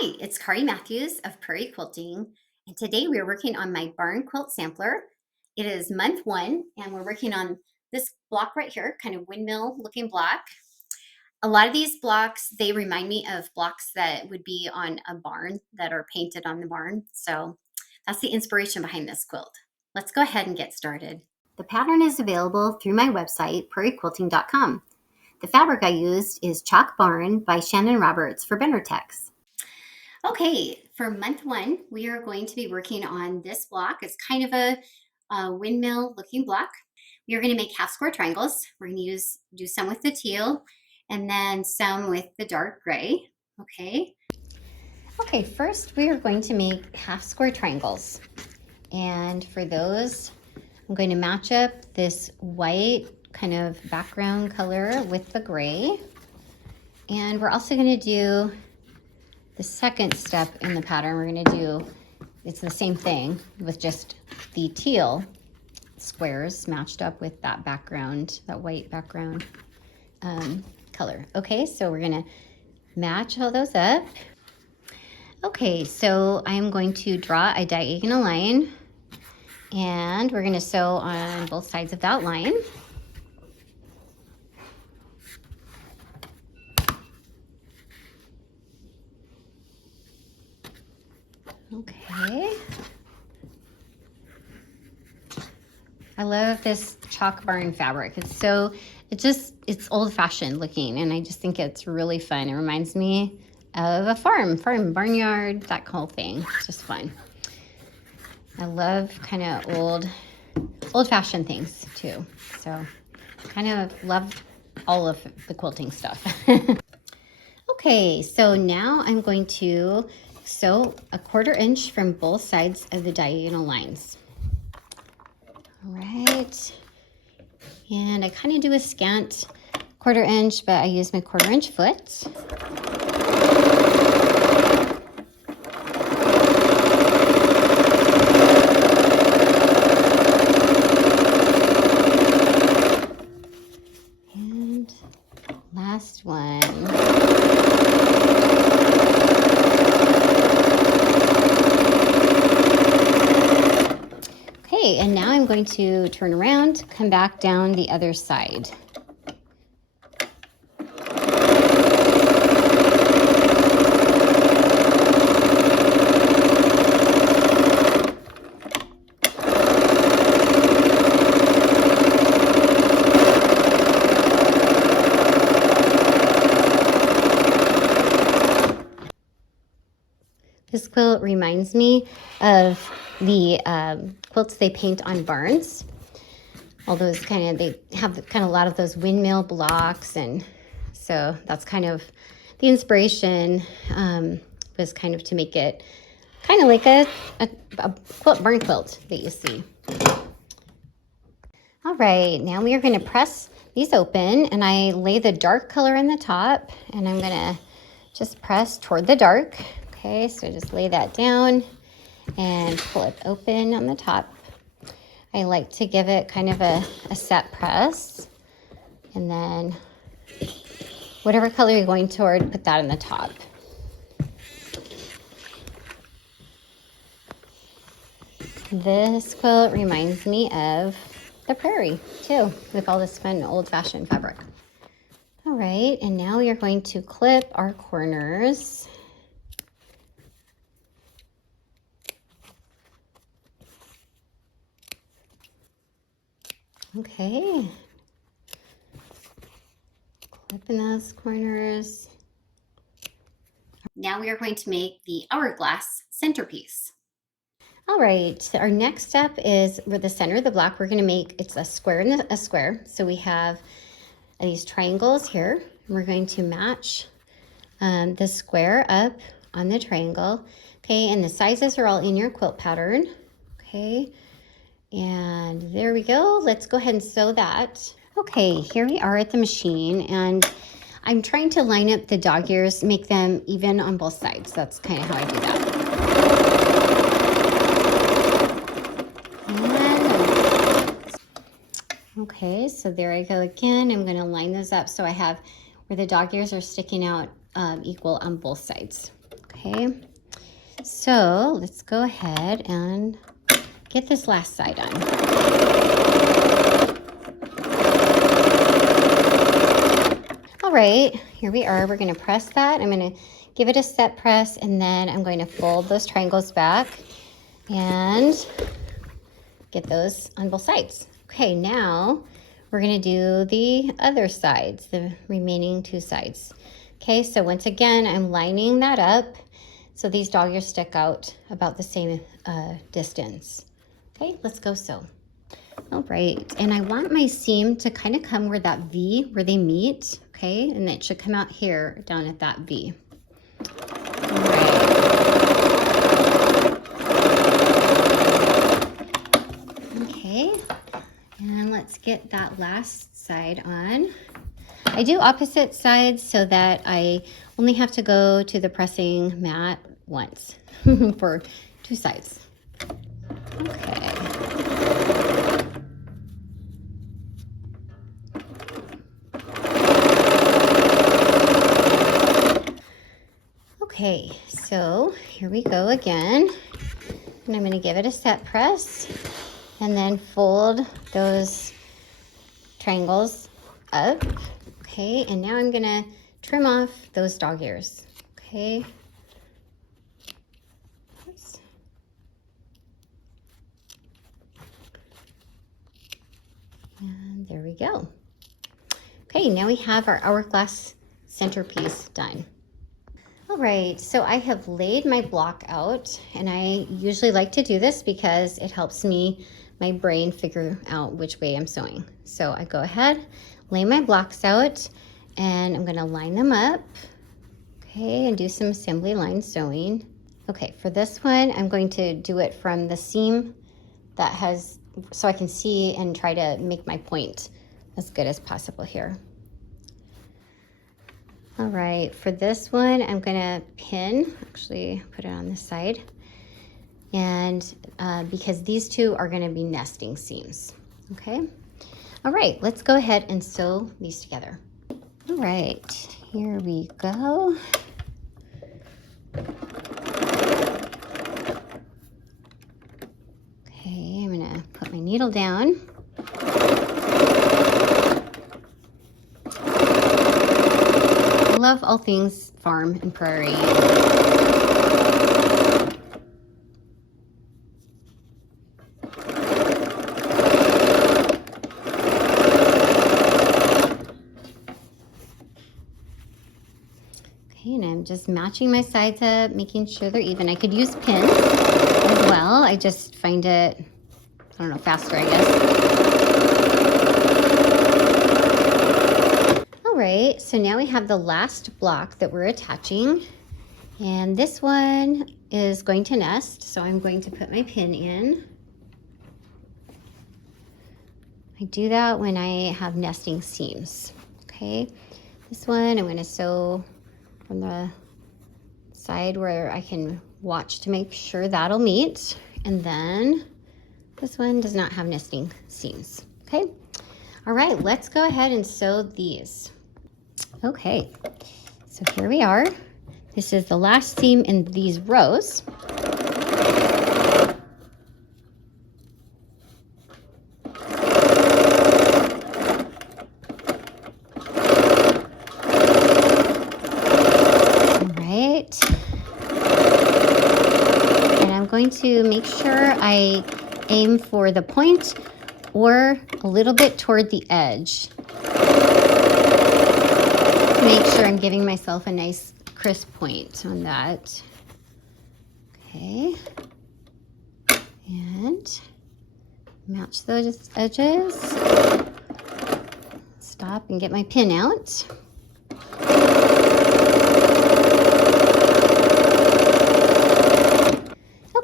Hi, it's Kari Matthews of Prairie Quilting, and today we are working on my barn quilt sampler. It is month one, and we're working on this block right here, kind of windmill looking block. A lot of these blocks, they remind me of blocks that would be on a barn that are painted on the barn. So that's the inspiration behind this quilt. Let's go ahead and get started. The pattern is available through my website, prairiequilting.com. The fabric I used is Chalk Barn by Shannon Roberts for Benartex. Okay, for month one, we are going to be working on this block. It's kind of a windmill looking block. We are going to make half square triangles. We're going to do some with the teal and then some with the dark gray. Okay, first we are going to make half square triangles. And for those, I'm going to match up this white kind of background color with the gray. And we're also going to do the second step in the pattern. We're going to do, it's the same thing with just the teal squares matched up with that background, that white background color. Okay, so we're going to match all those up. Okay, so I'm going to draw a diagonal line, and we're going to sew on both sides of that line. Okay. I love this Chalk Barn fabric. It's old-fashioned looking, and I just think it's really fun. It reminds me of a farm, barnyard, that whole thing. It's just fun. I love kind of old-fashioned things too. So kind of love all of the quilting stuff. Okay, so now I'm going to sew a 1/4 inch from both sides of the diagonal lines. All right, and I kind of do a scant 1/4 inch, but I use my 1/4 inch foot. And last one. Okay, and now I'm going to turn around, come back down the other side. This quilt reminds me of the quilts they paint on barns. All those they have kind of a lot of those windmill blocks, and so that's kind of the inspiration was kind of to make it kind of like a quilt, barn quilt that you see. All right, now we are going to press these open, and I lay the dark color in the top, and I'm going to just press toward the dark. Okay, so just lay that down and pull it open on the top. I like to give it kind of a set press, and then whatever color you're going toward, put that in the top. This quilt reminds me of the prairie too, with all this fun old-fashioned fabric. All right, and now we are going to clip our corners. Okay, clipping those corners. Now we are going to make the hourglass centerpiece. All right, our next step is with the center of the block, we're going to make, it's a square and a square. So we have these triangles here. And we're going to match the square up on the triangle. Okay, and the sizes are all in your quilt pattern. Okay. And there we go. Let's go ahead and sew that. Okay, here we are at the machine, and I'm trying to line up the dog ears, make them even on both sides. That's kind of how I do that. Okay, so there I go again. I'm going to line those up so I have where the dog ears are sticking out equal on both sides. Okay, so let's go ahead and get this last side on. All right, here we are. We're going to press that. I'm going to give it a set press, and then I'm going to fold those triangles back and get those on both sides. Okay, now we're going to do the other sides, the remaining two sides. Okay, so once again, I'm lining that up so these dog ears stick out about the same distance. Okay, let's go sew. All right, and I want my seam to kind of come where that V, where they meet, okay? And it should come out here down at that V. All right. Okay, and let's get that last side on. I do opposite sides so that I only have to go to the pressing mat once for two sides. Okay. Okay, so here we go again. And I'm going to give it a set press and then fold those triangles up. Okay, and now I'm going to trim off those dog ears. Okay. Oops. And there we go. Okay, now we have our hourglass centerpiece done. All right, so I have laid my block out, and I usually like to do this because it helps my brain figure out which way I'm sewing. So I go ahead, lay my blocks out, and I'm gonna line them up, okay, and do some assembly line sewing. Okay, for this one, I'm going to do it from the seam that has, so I can see and try to make my point as good as possible here. All right, for this one, I'm gonna pin, actually put it on this side, and because these two are gonna be nesting seams, okay? All right, let's go ahead and sew these together. All right, here we go. Okay, I'm gonna put my needle down. I love all things farm and prairie. Okay, and I'm just matching my sides up, making sure they're even. I could use pins as well. I just find it, I don't know, faster, I guess. All right, so now we have the last block that we're attaching, and this one is going to nest, so I'm going to put my pin in. I do that when I have nesting seams, okay? This one I'm going to sew from the side where I can watch to make sure that'll meet, and then this one does not have nesting seams, okay? All right, let's go ahead and sew these. Okay, so here we are. This is the last seam in these rows. Going to make sure I aim for the point or a little bit toward the edge. Make sure I'm giving myself a nice crisp point on that. Okay. And match those edges. Stop and get my pin out.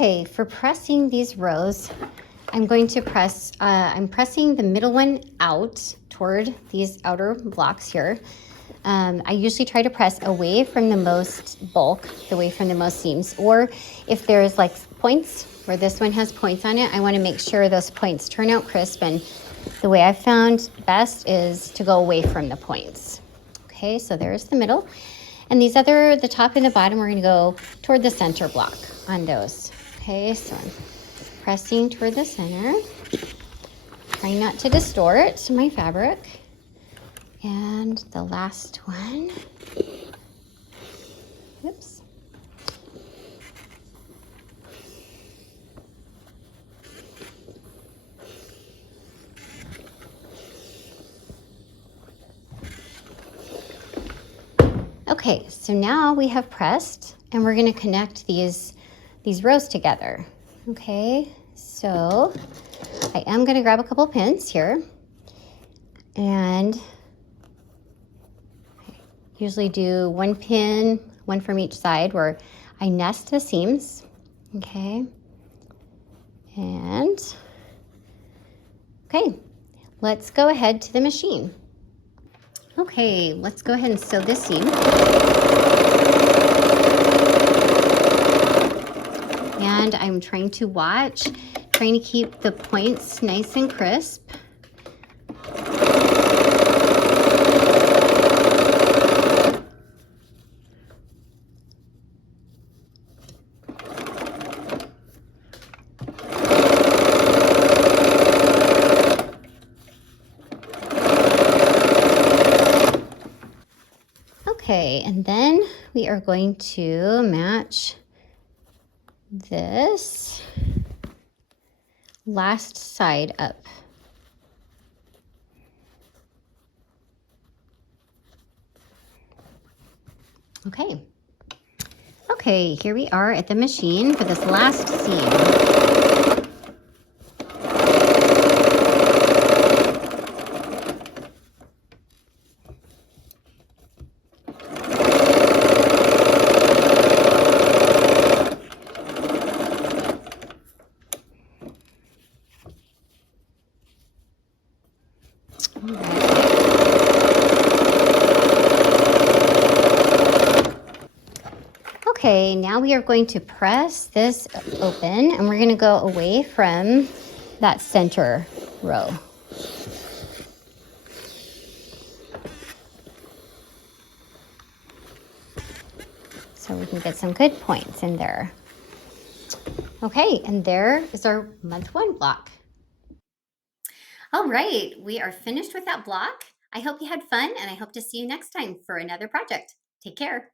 Okay, for pressing these rows, I'm going to press, I'm pressing the middle one out toward these outer blocks here. I usually try to press away from the most bulk, away from the most seams, or if there's like points where this one has points on it, I want to make sure those points turn out crisp, and the way I found best is to go away from the points. Okay, so there's the middle. And these other, the top and the bottom, we're gonna go toward the center block on those. Okay, so I'm pressing toward the center. Trying not to distort my fabric. And the last one. Oops. Okay, so now we have pressed and we're gonna connect these rows together. Okay, so I am gonna grab a couple pins here and I usually do one pin, one from each side where I nest the seams, okay? And, okay, let's go ahead to the machine. Okay, let's go ahead and sew this seam. And I'm trying to watch, trying to keep the points nice and crisp. Okay, and then we are going to match this last side up. Okay. Okay, here we are at the machine for this last seam. Okay, now we are going to press this open and we're going to go away from that center row. So we can get some good points in there. Okay, and there is our month 1 block. All right, we are finished with that block. I hope you had fun and I hope to see you next time for another project. Take care.